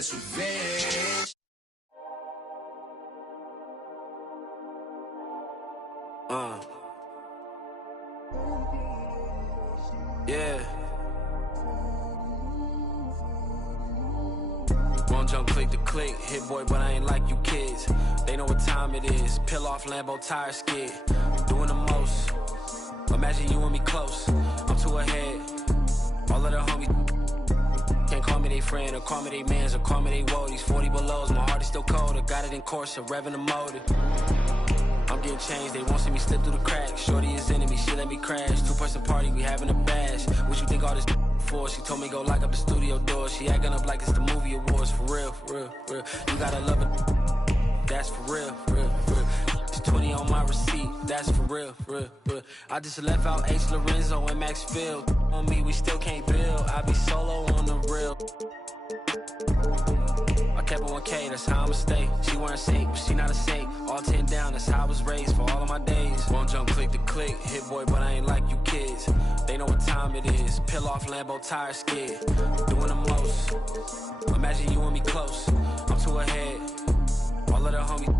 that's revenge. Yeah. Won't jump click to click, hit boy, but I ain't like you kids. They know what time it is. Peel off Lambo tire skid. Doing the most. Imagine you and me close. I'm too ahead. All of the homies can't call me they friend or call me they mans or call me they woadies. 40 belows, my heart is still cold. I got it in course, revving the motor. I'm getting changed, they won't see me slip through the cracks. Shorty is enemy, she let me crash. Two-person party, we having a bash. What you think all this for? She told me go lock up the studio door. She acting up like it's the movie awards. For real, for real, for real. You gotta love it. That's for real, for real, for real. It's 20 on my receipt. That's for real, for real, for real. I just left out H. Lorenzo and Max Field. On me, we still can't build. I be solo on the real. I kept it 1K, that's how I'ma stay. She wearing safe, but she not a saint. All 10 down, that's how I was raised for all of my days. Won't jump click to click, hit boy, but I ain't like you kids. They know what time it is. Peel off Lambo tire skid. Doing the most. Imagine you and me close. I'm too ahead. All of the homies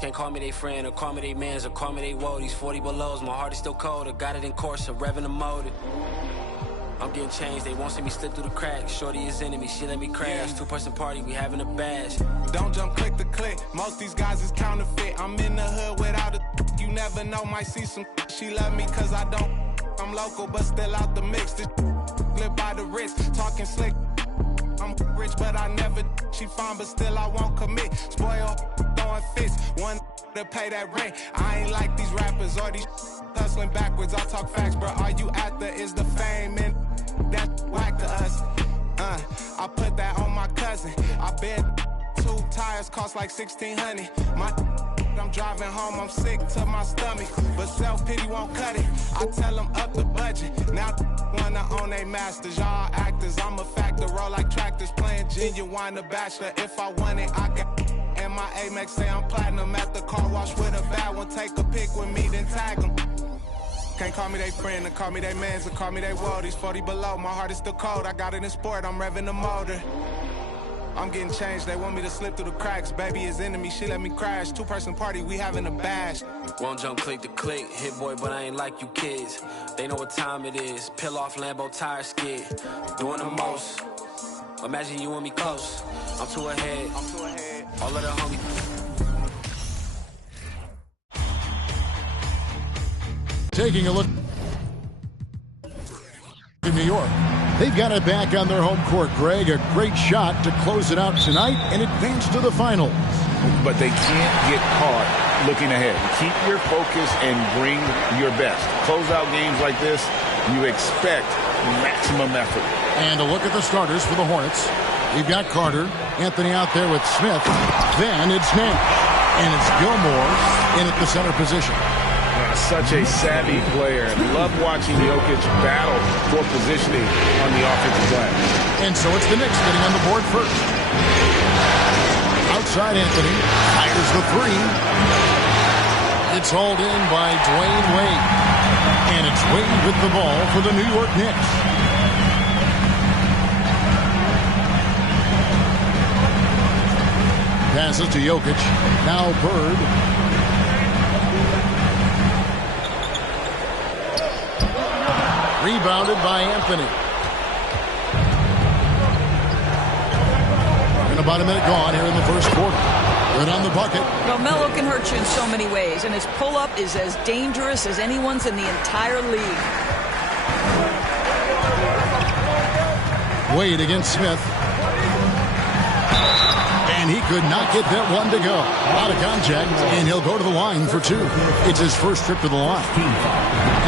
can't call me they friend or call me they mans or call me they woadies. 40 belows, my heart is still cold. I got it in course, revving the motor. I'm getting changed, they won't see me slip through the cracks. Shorty is enemy, she let me crash. Two-person party, we having a bash. Don't jump click to click, most these guys is counterfeit. I'm in the hood without a you never know, might see some she love me cause I don't. I'm local but still out the mix. This live by the wrist, talking slick. I'm rich but I never, she fine but still I won't commit. Spoil, throwing fists, one to pay that rent. I ain't like these rappers or these hustling backwards. I talk facts, bro. All you after is the fame and that's whack to us. I put that on my cousin. I bet 2 tires cost like 1,600. I'm driving home, I'm sick to my stomach, but self-pity won't cut it. I tell them up the budget. Now wanna own they masters. Y'all actors, I'm a factor. Roll like tractors, playing Genuine the Bachelor. If I want it, I got. And my Amex say I'm platinum at the car wash with a bad one. Take a pic with me, then tag them. Can't call me they friend, or call me they mans, or call me they woadies. 40 below, my heart is still cold. I got it in sport, I'm revving the motor. I'm getting changed, they want me to slip through the cracks. Baby is enemy, she let me crash. Two-person party, we having a bash. Won't jump click to click, hit boy, but I ain't like you kids. They know what time it is. Peel off Lambo tire skid. Doing the most. Imagine you and me close. I'm too ahead. All of the homies. Taking a look in New York. They've got it back on their home court, Greg. A great shot to close it out tonight and advance to the finals. But they can't get caught looking ahead. Keep your focus and bring your best. Close out games like this, you expect maximum effort. And a look at the starters for the Hornets. We've got Carter, Anthony out there with Smith. Then it's Nash. And it's Gilmore in at the center position. Such a savvy player. Love watching Jokic battle for positioning on the offensive glass. And so it's the Knicks getting on the board first. Outside Anthony fires the three. It's hauled in by Dwayne Wade. And it's Wade with the ball for the New York Knicks. Passes to Jokic. Now Bird. Rebounded by Anthony. And about a minute gone here in the first quarter. Good on the bucket. Well, Melo can hurt you in so many ways, and his pull-up is as dangerous as anyone's in the entire league. Wade against Smith. And he could not get that one to go. Out of contact, and he'll go to the line for two. It's his first trip to the line.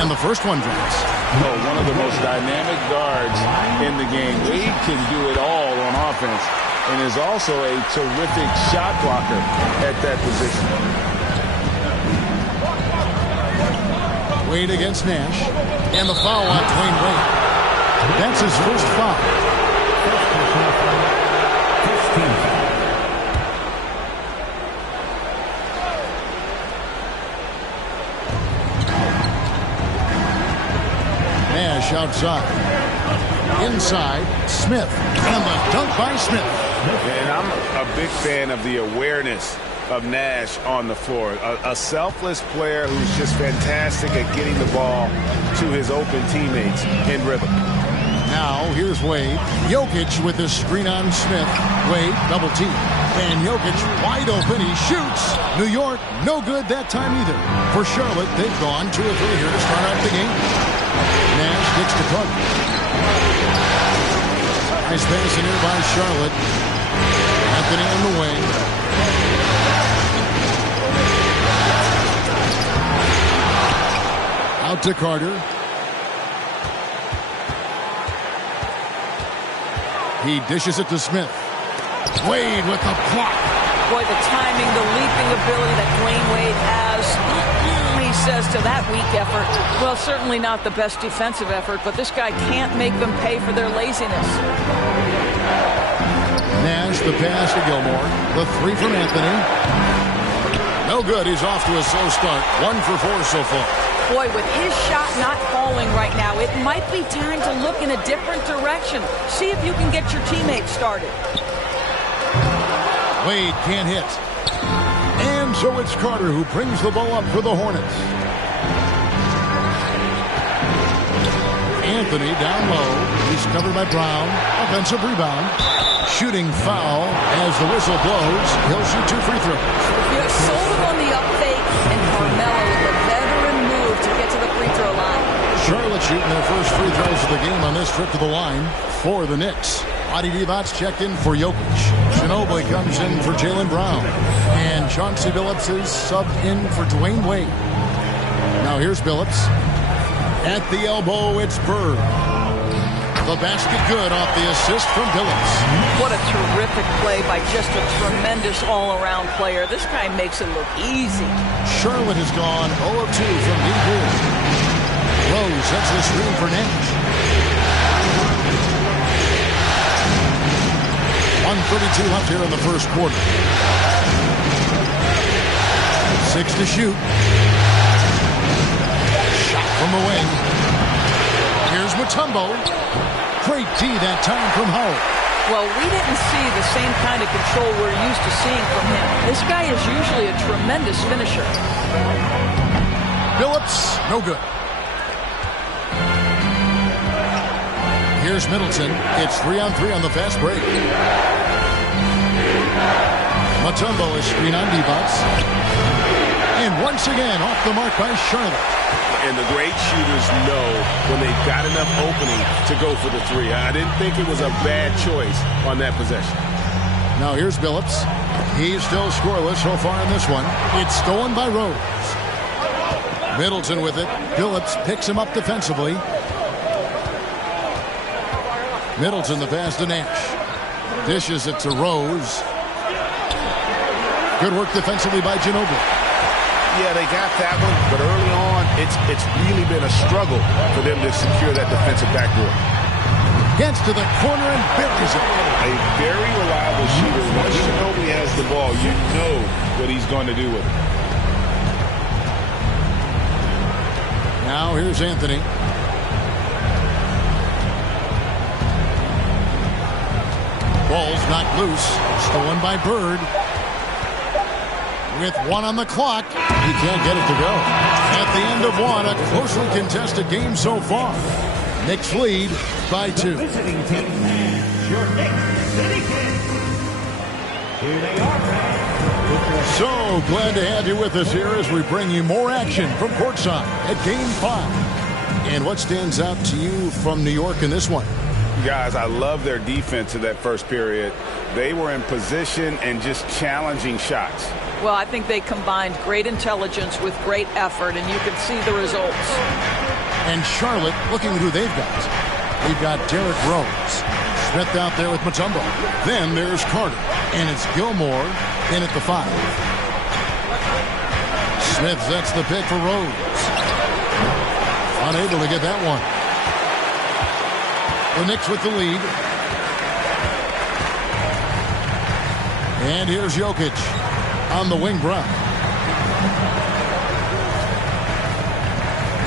And the first one drops. Oh, one of the most dynamic guards in the game. Wade can do it all on offense and is also a terrific shot blocker at that position. Wade against Nash. And the foul on Dwayne Wade. That's his first foul. Nash outside. Inside, Smith. And the dunk by Smith. And I'm a big fan of the awareness of Nash on the floor. A selfless player who's just fantastic at getting the ball to his open teammates in rhythm. Now, here's Wade. Jokic with his screen on Smith. Wade, double team. And Jokic wide open. He shoots. New York, no good that time either. For Charlotte, they've gone 2 or 3 here to start out the game. Nash gets to Carter. Nice pass in here by Charlotte. Anthony on the wing. Out to Carter. He dishes it to Smith. Wade with the block. Boy, the timing, the leaping ability that Dwayne Wade has. He says to that weak effort, well, certainly not the best defensive effort, but this guy can't make them pay for their laziness. Nash, the pass to Gilmore. The 3 from Anthony. No good. He's off to a slow start. 1 for 4 so far. Boy, with his shot not falling right now, it might be time to look in a different direction. See if you can get your teammates started. Wade can't hit. And so it's Carter who brings the ball up for the Hornets. Anthony down low. He's covered by Brown. Offensive rebound. Shooting foul as the whistle blows. He'll shoot 2 free throws. You sold him on the up fake, and Carmelo with a veteran move to get to the free throw line. Charlotte shooting their first free throws of the game on this trip to the line for the Knicks. Adi Divac checked in for Jokic. Ginobili comes in for Jaylen Brown. And Chauncey Billups is subbed in for Dwayne Wade. Now here's Billups. At the elbow, it's Bird. The basket good off the assist from Billups. What a terrific play by just a tremendous all-around player. This guy makes it look easy. Charlotte has gone 0 of 2 from deep here. Rose sets the screen for Nash. 1:32 left here in the first quarter. 6 to shoot. Shot from the wing. Here's Mutombo. Great D that time from Howard. Well, we didn't see the same kind of control we're used to seeing from him. This guy is usually a tremendous finisher. Billups, no good. Here's Middleton. It's 3-on-3 on the fast break. Mutombo is screen on Divac. And once again, off the mark by Charlotte. And the great shooters know when they've got enough opening to go for the 3. I didn't think it was a bad choice on that possession. Now here's Billups. He's still scoreless so far in this one. It's stolen by Rose. Middleton with it. Billups picks him up defensively. Middleton the pass to Nash. Dishes it to Rose. Good work defensively by Ginobili. Yeah, they got that one, but early on, it's really been a struggle for them to secure that defensive backboard. Gets to the corner and buries it. A very reliable shooter. Once Ginobili has the ball, you know what he's going to do with it. Now here's Anthony. Ball's knocked loose. Stolen by Bird. With 1 on the clock, he can't get it to go. At the end of 1, a closely contested game so far. Knicks lead by 2. Visiting team, your Knicks City Kings. Here they are. So glad to have you with us here as we bring you more action from courtside at Game 5. And what stands out to you from New York in this one? Guys, I love their defense in that first period. They were in position and just challenging shots. Well, I think they combined great intelligence with great effort, and you can see the results. And Charlotte, looking at who they've got. We've got Derrick Rose. Smith out there with Mutombo. Then there's Carter. And it's Gilmore in at the 5. Smith sets the pick for Rose. Unable to get that one. The Knicks with the lead. And here's Jokic on the wing. Brown.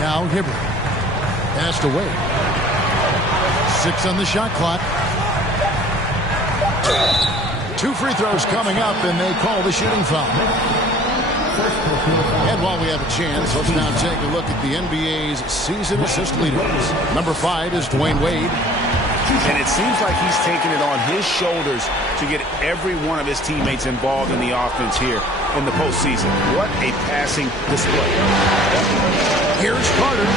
Now Hibbert. Passed away. 6 on the shot clock. 2 free throws coming up, and they call the shooting foul. And while we have a chance, let's now take a look at the NBA's season assist leaders. Number 5 is Dwayne Wade. And it seems like he's taking it on his shoulders to get every one of his teammates involved in the offense here in the postseason. What a passing display. Here's Carter.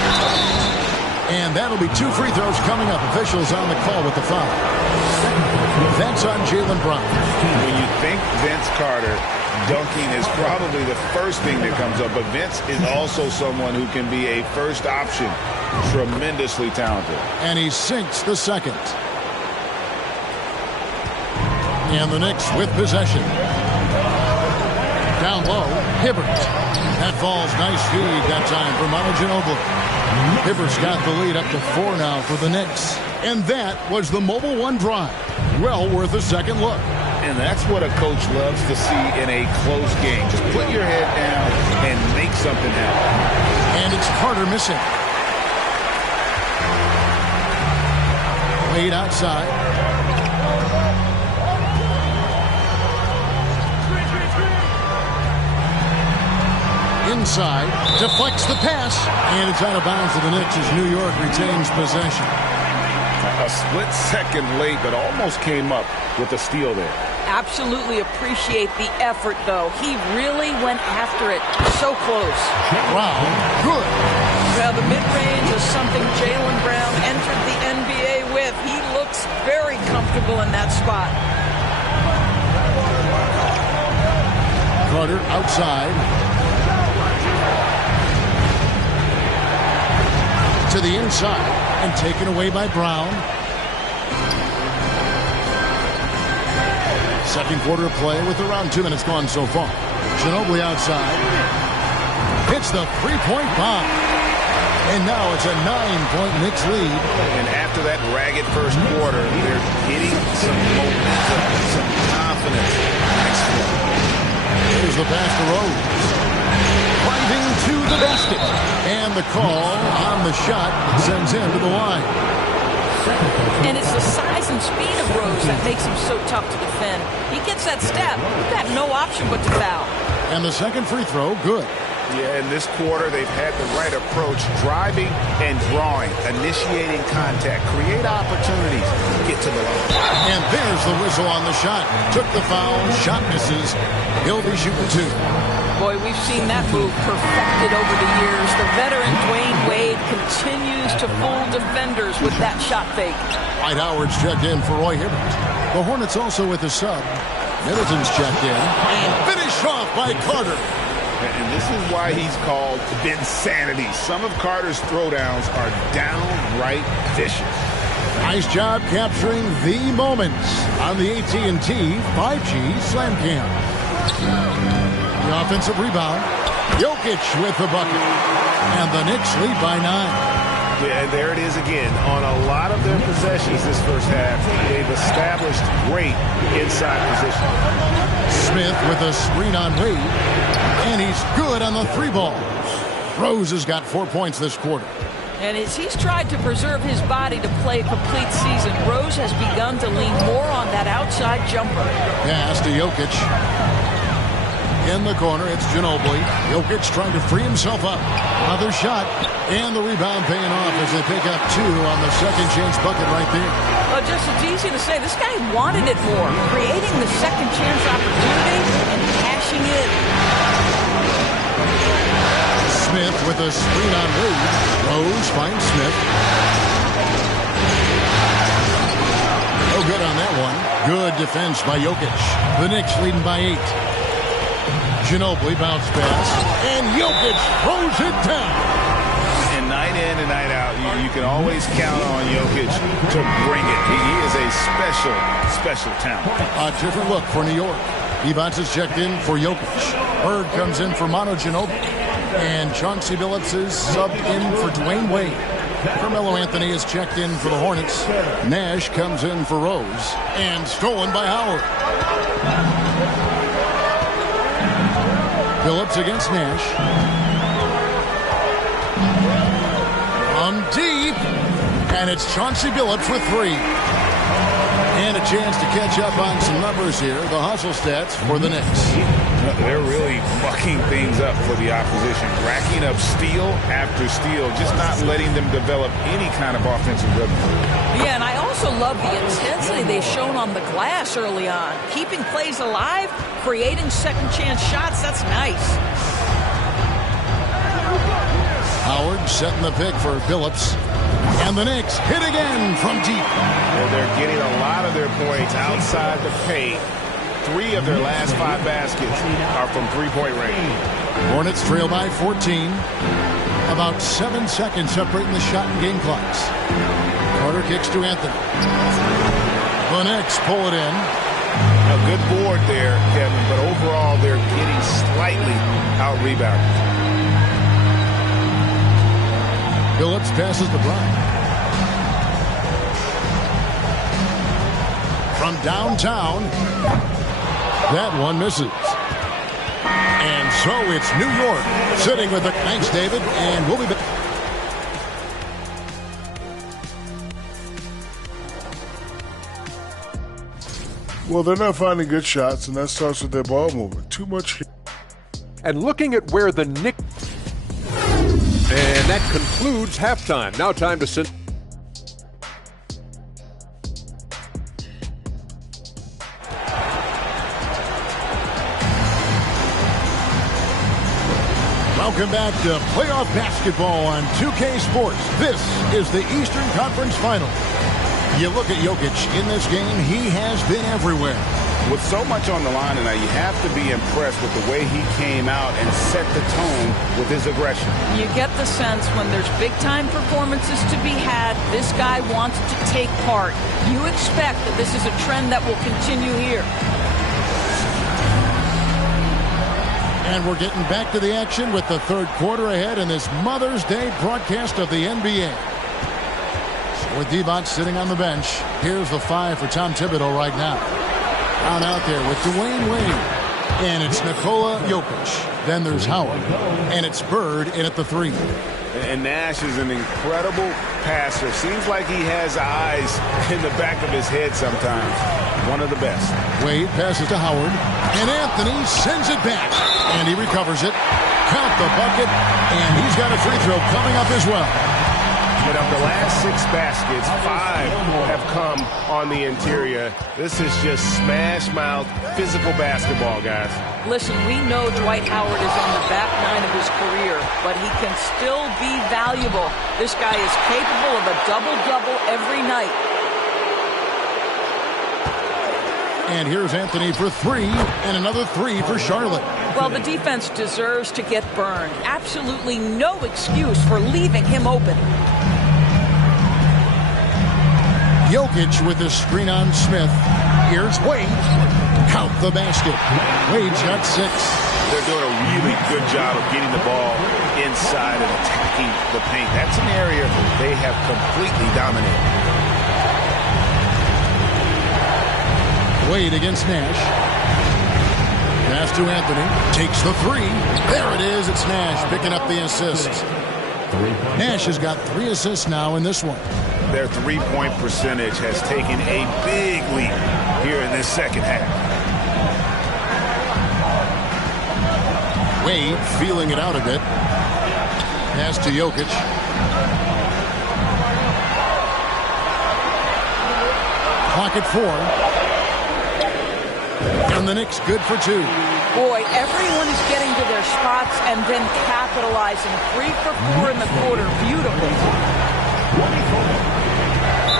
And that'll be 2 free throws coming up. Officials on the call with the foul. That's on Jaylen Brown. When you think Vince Carter, dunking is probably the first thing that comes up. But Vince is also someone who can be a first option. Tremendously talented. And he sinks the second. And the Knicks with possession. Down low, Hibbert. That falls. Nice feed that time for Manu Ginobili. Hibbert's got the lead up to 4 now for the Knicks. And that was the Mobile One drive. Well worth a second look. And that's what a coach loves to see in a close game. Just put your head down and make something happen. And it's Carter missing. Wade outside. Inside, deflects the pass, and it's out of bounds to the Knicks as New York retains possession. A split second late, but almost came up with a steal there. Absolutely appreciate the effort, though. He really went after it. So close. Brown, good. Well, the mid-range is something Jaylen Brown entered the NBA with. He looks very comfortable in that spot. Carter outside. To the inside and taken away by Brown. Second quarter of play with around 2 minutes gone so far. Ginobili outside. Hits the three-point bomb. And now it's a 9-point Knicks lead. And after that ragged first quarter, they're getting some momentum, some confidence. Nice play. Here's the pass to Rose. Driving to the basket. And the call on the shot sends him to the line. And it's the size and speed of Rose that makes him so tough to defend. He gets that step. You've got no option but to foul. And the second free throw, good. Yeah, in this quarter, they've had the right approach, driving and drawing, initiating contact, create opportunities, get to the line. And there's the whistle on the shot. Took the foul, shot misses. He'll be shooting 2. Boy, we've seen that move perfected over the years. The veteran Dwayne Wade continues to fool defenders with that shot fake. Dwight Howard's checked in for Roy Hibbert. The Hornets also with a sub. Middleton's checked in. And finished off by Carter. And this is why he's called Vinsanity. Some of Carter's throwdowns are downright vicious. Nice job capturing the moments on the AT&T 5G Slam Cam. The offensive rebound. Jokic with the bucket. And the Knicks lead by 9. Yeah, and there it is again. On a lot of their possessions this first half, they've established great inside position. Smith with a screen on Wade. And he's good on the 3-ball. Rose has got 4 points this quarter. And as he's tried to preserve his body to play a complete season, Rose has begun to lean more on that outside jumper. Pass to Jokic. In the corner, it's Ginobili. Jokic trying to free himself up. Another shot. And the rebound paying off as they pick up 2 on the second chance bucket right there. Well, just it's easy to say. This guy wanted it more. Creating the second chance opportunity and cashing in. Smith with a screen on Wade. Rose finds Smith. No good on that one. Good defense by Jokic. The Knicks leading by 8. Ginobili bounce pass. And Jokic throws it down. And night in and night out, you can always count on Jokic to bring it. He is a special, special talent. A different look for New York. Evans is checked in for Jokic. Bird comes in for Manu Ginobili. And Chauncey Billups is subbed in for Dwayne Wade. Carmelo Anthony is checked in for the Hornets. Nash comes in for Rose. And stolen by Howard. Billups against Nash. On deep. And it's Chauncey Billups with 3. And a chance to catch up on some numbers here. The hustle stats for the Knicks. They're really mucking things up for the opposition. Racking up steal after steal, just not letting them develop any kind of offensive rhythm. Yeah, and I also love the intensity they've shown on the glass early on. Keeping plays alive, creating second chance shots, that's nice. Howard setting the pick for Phillips. And the Knicks hit again from deep. Well, they're getting a lot of their points outside the paint. 3 of their last 5 baskets are from three-point range. Hornets trail by 14. About 7 seconds separating the shot and game clocks. Carter kicks to Anthony. The Knicks pull it in. A good board there, Kevin, but overall they're getting slightly out-rebounded. Phillips passes to Brown. From downtown, that one misses. And so it's New York sitting with the... Thanks, David, and we'll be back. Well, they're not finding good shots, and that starts with their ball movement. Too much. And looking at where the Knicks... And that concludes halftime. Now time to send... Welcome back to playoff basketball on 2K Sports. This is the Eastern Conference Final. You look at Jokic in this game, he has been everywhere. With so much on the line tonight, you have to be impressed with the way he came out and set the tone with his aggression. You get the sense when there's big-time performances to be had, this guy wants to take part. You expect that this is a trend that will continue here. And we're getting back to the action with the third quarter ahead in this Mother's Day broadcast of the NBA. So with Devont sitting on the bench, here's the 5 for Tom Thibodeau right now. On out there with Dwayne Wade. And it's Nikola Jokic. Then there's Howard. And it's Bird in at the 3. And Nash is an incredible passer. Seems like he has eyes in the back of his head sometimes. One of the best. Wade passes to Howard. And Anthony sends it back. And he recovers it. Count the bucket. And he's got a free throw coming up as well. But of the last 6 baskets, 5 have come on the interior. This is just smash-mouth, physical basketball, guys. Listen, we know Dwight Howard is on the back 9 of his career, but he can still be valuable. This guy is capable of a double-double every night. And here's Anthony for 3, and another 3 for Charlotte. Well, the defense deserves to get burned. Absolutely no excuse for leaving him open. Jokic with the screen on Smith. Here's Wade. Count the basket. Wade's got 6. They're doing a really good job of getting the ball inside and attacking the paint. That's an area they have completely dominated. Wade against Nash. Pass to Anthony. Takes the 3. There it is. It's Nash picking up the assist. Nash has got 3 assists now in this one. Their three-point percentage has taken a big leap here in this second half. Wade feeling it out a bit. Pass to Jokic. Clock at 4. And the Knicks good for 2. Boy, everyone is getting to their spots and then capitalizing. 3 for 4 in the quarter. Beautiful.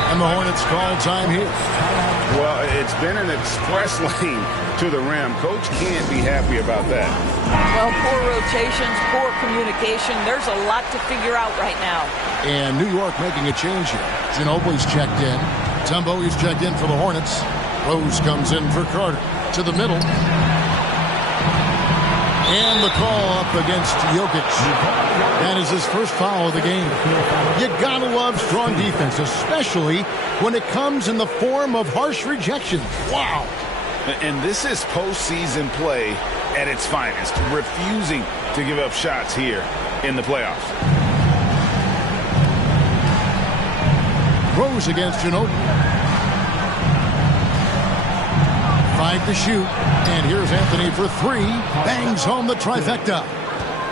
And the Hornets call time here. Well, it's been an express lane to the rim. Coach can't be happy about that. Well, poor rotations, poor communication. There's a lot to figure out right now. And New York making a change here. Ginobili's checked in. Tumbo is checked in for the Hornets. Rose comes in for Carter. To the middle. And the call up against Jokic. That is his first foul of the game. You gotta love strong defense, especially when it comes in the form of harsh rejection. Wow. And this is postseason play at its finest, refusing to give up shots here in the playoffs. Rose against Ginobili. 5 to shoot. And here's Anthony for 3. Bangs home the trifecta.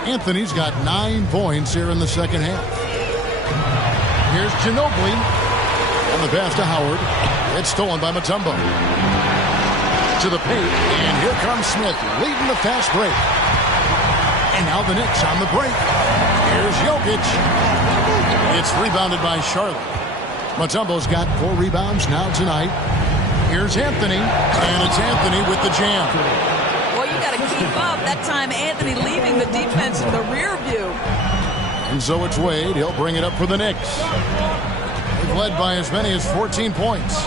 Anthony's got 9 points here in the second half. Here's Ginobili on the pass to Howard. It's stolen by Mutombo. To the paint, and here comes Smith leading the fast break. And now the Knicks on the break. Here's Jokic. It's rebounded by Charlotte. Mutombo's got 4 rebounds now tonight. Here's Anthony, and it's Anthony with the jam. Well, you got to keep up. That time, Anthony leaving the defense in the rear view. And so it's Wade. He'll bring it up for the Knicks. They've led by as many as 14 points.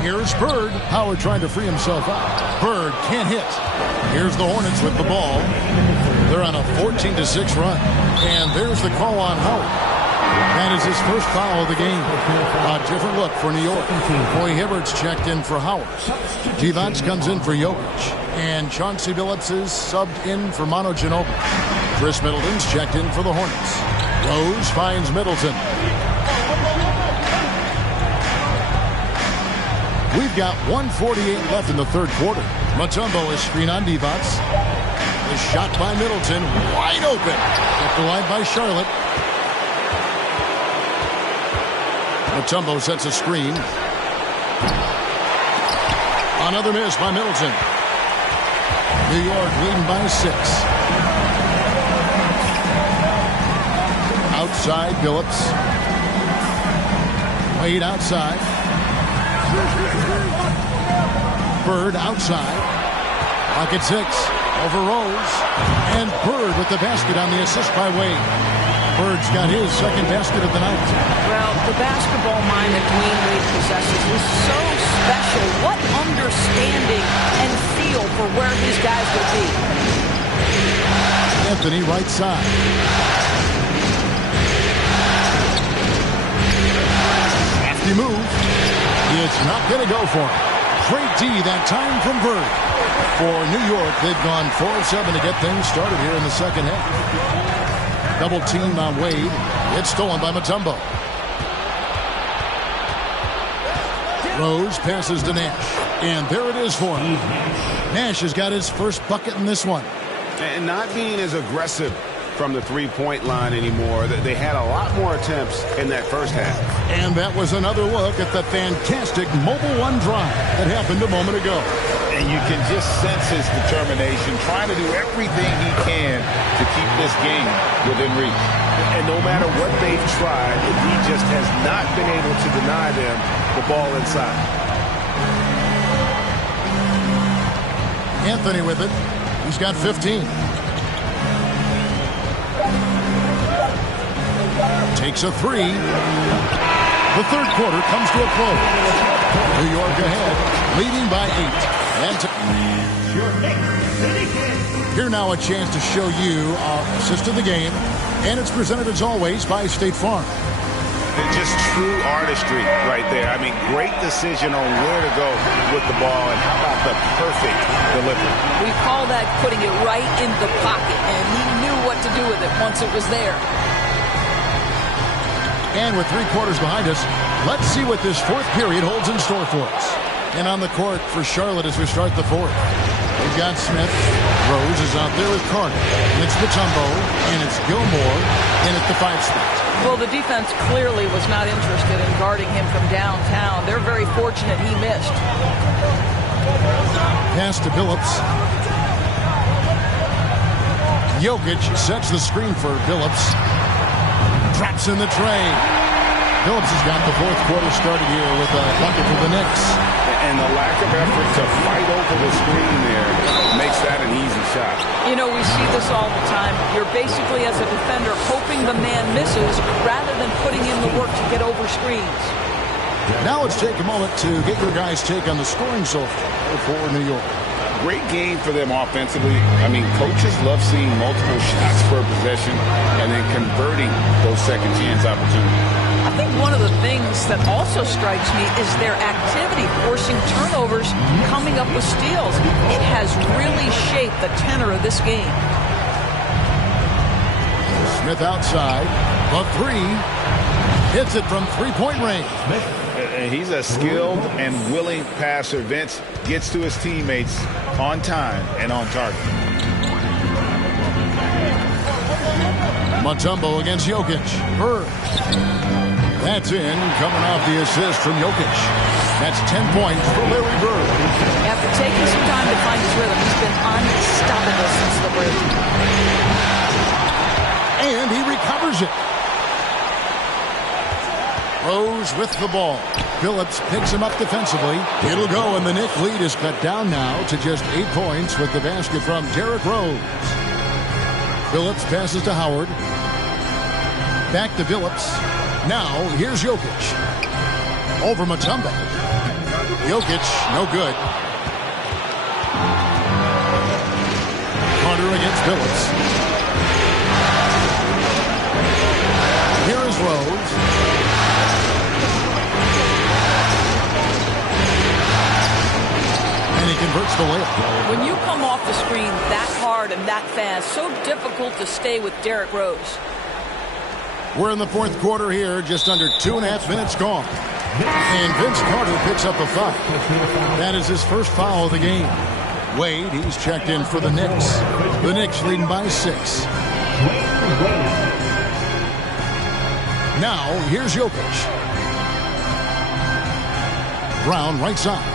Here's Bird. Howard trying to free himself out. Bird can't hit. Here's the Hornets with the ball. They're on a 14-6 run. And there's the call on Howard. That is his first foul of the game. A different look for New York. Roy Hibbert's checked in for Howard. Divac comes in for Jokic. And Chauncey Billups is subbed in for Manu Ginobili. Chris Middleton's checked in for the Hornets. Rose finds Middleton. We've got 1:48 left in the third quarter. Mutombo is screen on Divac. The shot by Middleton, wide open. Kept alive by Charlotte. Mutombo sets a screen. Another miss by Middleton. New York leading by 6. Outside, Billups. Wade outside. Bird outside. Pocket 6. Over Rose. And Bird with the basket on the assist by Wade. Bird's got his second basket of the night. Well, the basketball mind that Dwayne Wade possesses is so special. What understanding and feel for where his guys will be. Anthony right side. Hefty move. It's not going to go for him. Great D that time from Bird. For New York, they've gone 4 of 7 to get things started here in the second half. Double team on Wade. It's stolen by Mutombo. Rose passes to Nash. And there it is for him. Nash has got his first bucket in this one. And not being as aggressive from the three-point line anymore. They had a lot more attempts in that first half. And that was another look at the fantastic Mobile One drive that happened a moment ago. And you can just sense his determination, trying to do everything he can to keep this game within reach. And no matter what they've tried, he just has not been able to deny them the ball inside. Anthony with it. He's got 15. Takes a 3. The third quarter comes to a close. New York ahead, leading by 8. Here now a chance to show you our assist of the game. And it's presented as always by State Farm. It's just true artistry right there. I mean, great decision on where to go with the ball, and how about the perfect delivery. We call that putting it right in the pocket, and he knew what to do with it once it was there. And with 3 quarters behind us, let's see what this fourth period holds in store for us. And on the court for Charlotte as we start the fourth. We've got Smith. Rose is out there with Carter. And it's Mutombo. And it's Gilmore in at the 5 spot. Well, the defense clearly was not interested in guarding him from downtown. They're very fortunate he missed. Pass to Billups. Jokic sets the screen for Billups. Traps in the tray. Billups has got the fourth quarter started here with a bucket for the Knicks. And the lack of effort to fight over the screen there makes that an easy shot. You know, we see this all the time. You're basically, as a defender, hoping the man misses rather than putting in the work to get over screens. Now let's take a moment to get your guys' take on the scoring so far for New York. Great game for them offensively. I mean, coaches love seeing multiple shots per possession and then converting those second chance opportunities. I think one of the things that also strikes me is their activity, forcing turnovers, coming up with steals. It has really shaped the tenor of this game. Smith outside, a 3, hits it from 3-point range. And he's a skilled and willing passer. Vince gets to his teammates on time and on target. Mutombo against Jokic. Bird. That's in, coming off the assist from Jokic. That's 10 points for Larry Bird. After taking some time to find his rhythm, he's been unstoppable since the break. And he recovers it. Rose with the ball. Phillips picks him up defensively. It'll go, and the Knicks lead is cut down now to just 8 points with the basket from Derrick Rose. Phillips passes to Howard. Back to Phillips. Now, here's Jokic. Over Mutombo. Jokic, no good. Carter against Phillips. Here is Rose. And he converts the layup. When you come off the screen that hard and that fast, so difficult to stay with Derrick Rose. We're in the fourth quarter here, just under 2.5 minutes gone. And Vince Carter picks up a foul. That is his first foul of the game. Wade, he's checked in for the Knicks. The Knicks leading by 6. Now, here's Jokic. Brown right side.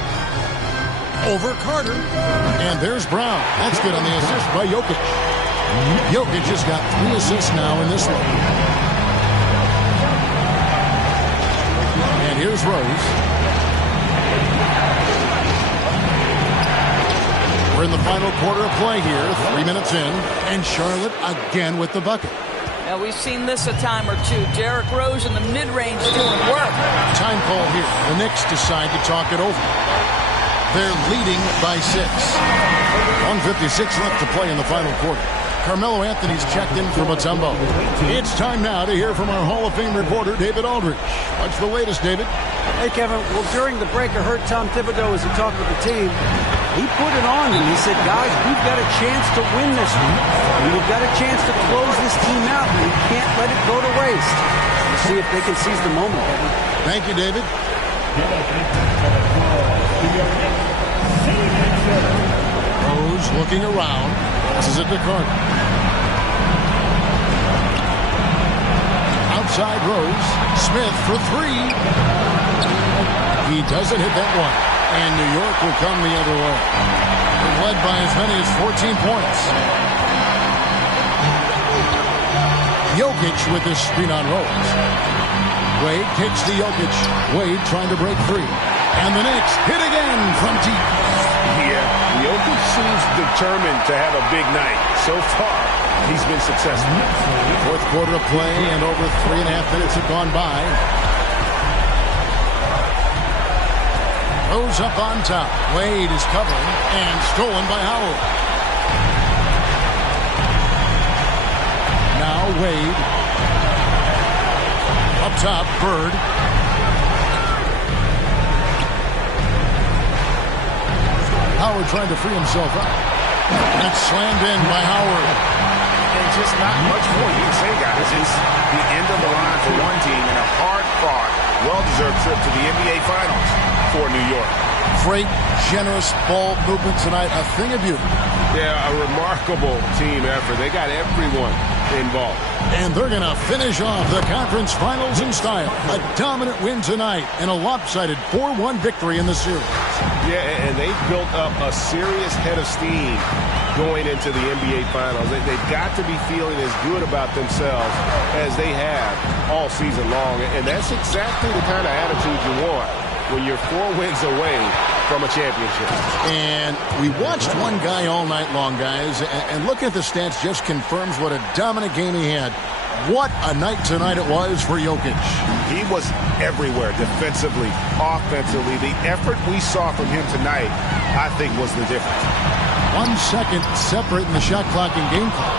Over Carter. And there's Brown. That's good on the assist by Jokic. Jokic has got 3 assists now in this one. And here's Rose. We're in the final quarter of play here, 3 minutes in, and Charlotte again with the bucket. Now, we've seen this a time or two. Derrick Rose in the mid-range doing work. Time call here. The Knicks decide to talk it over. They're leading by 6. 1:56 left to play in the final quarter. Carmelo Anthony's checked in for Mutombo. It's time now to hear from our Hall of Fame reporter, David Aldridge. What's the latest, David? Hey, Kevin. Well, during the break, I heard Tom Thibodeau as he talked with the team. He put it on them. He said, guys, we've got a chance to win this one. And we've got a chance to close this team out. And we can't let it go to waste. We'll see if they can seize the moment, Kevin. Thank you, David. Rose looking around. This is it to Carter. Outside Rose. Smith for 3. He doesn't hit that one. And New York will come the other way. They've led by as many as 14 points. Jokic with this screen on Rose. Wade kicks to Jokic. Wade trying to break free. And the Knicks hit again from deep. Yeah, Jokic seems determined to have a big night. So far, he's been successful. Fourth quarter of play, and over 3.5 minutes have gone by. Rose up on top. Wade is covering, and stolen by Howard. Now Wade. Up top, Bird. Howard trying to free himself up. That's slammed in by Howard. And just not much more you can say, guys. It's the end of the line for one team and a hard-fought, well-deserved trip to the NBA Finals for New York. Great, generous ball movement tonight. A thing of beauty. Yeah, a remarkable team effort. They got everyone involved. And they're going to finish off the conference finals in style. A dominant win tonight and a lopsided 4-1 victory in the series. Yeah, and they've built up a serious head of steam going into the NBA Finals. They've got to be feeling as good about themselves as they have all season long. And that's exactly the kind of attitude you want when you're 4 wins away from a championship. And we watched one guy all night long, guys, and looking at the stats just confirms what a dominant game he had. What a night tonight it was for Jokic. He was everywhere, defensively, offensively. The effort we saw from him tonight, I think, was the difference. 1 second separating the shot clock and game clock.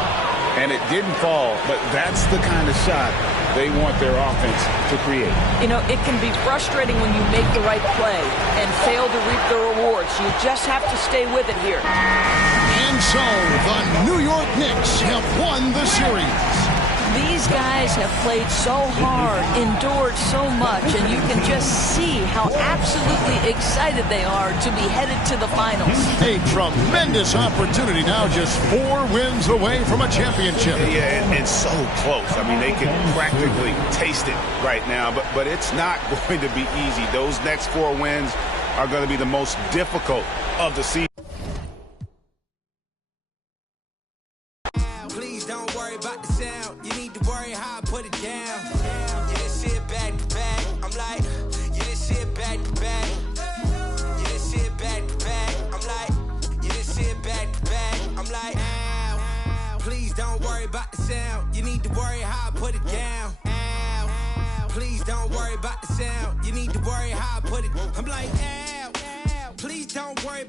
And it didn't fall, but that's the kind of shot they want their offense to create. You know, it can be frustrating when you make the right play and fail to reap the rewards. You just have to stay with it here. And so, the New York Knicks have won the series. These guys have played so hard, endured so much, and you can just see how absolutely excited they are to be headed to the finals. A tremendous opportunity now, just 4 wins away from a championship. Yeah, and so close. I mean, they can practically taste it right now, but it's not going to be easy. Those next 4 wins are going to be the most difficult of the season. Please don't worry about the sound. You need to worry how I put it down. Yeah, this shit back to back. I'm like, yeah, this shit back to back. Yeah, this shit back to back. I'm like, yeah, this shit back to back. I'm like, ow. Please don't worry about the sound. You need to worry how I put it down. Ow. Please don't worry about the sound. You need to worry how I put it. I'm like, ow. Please don't worry.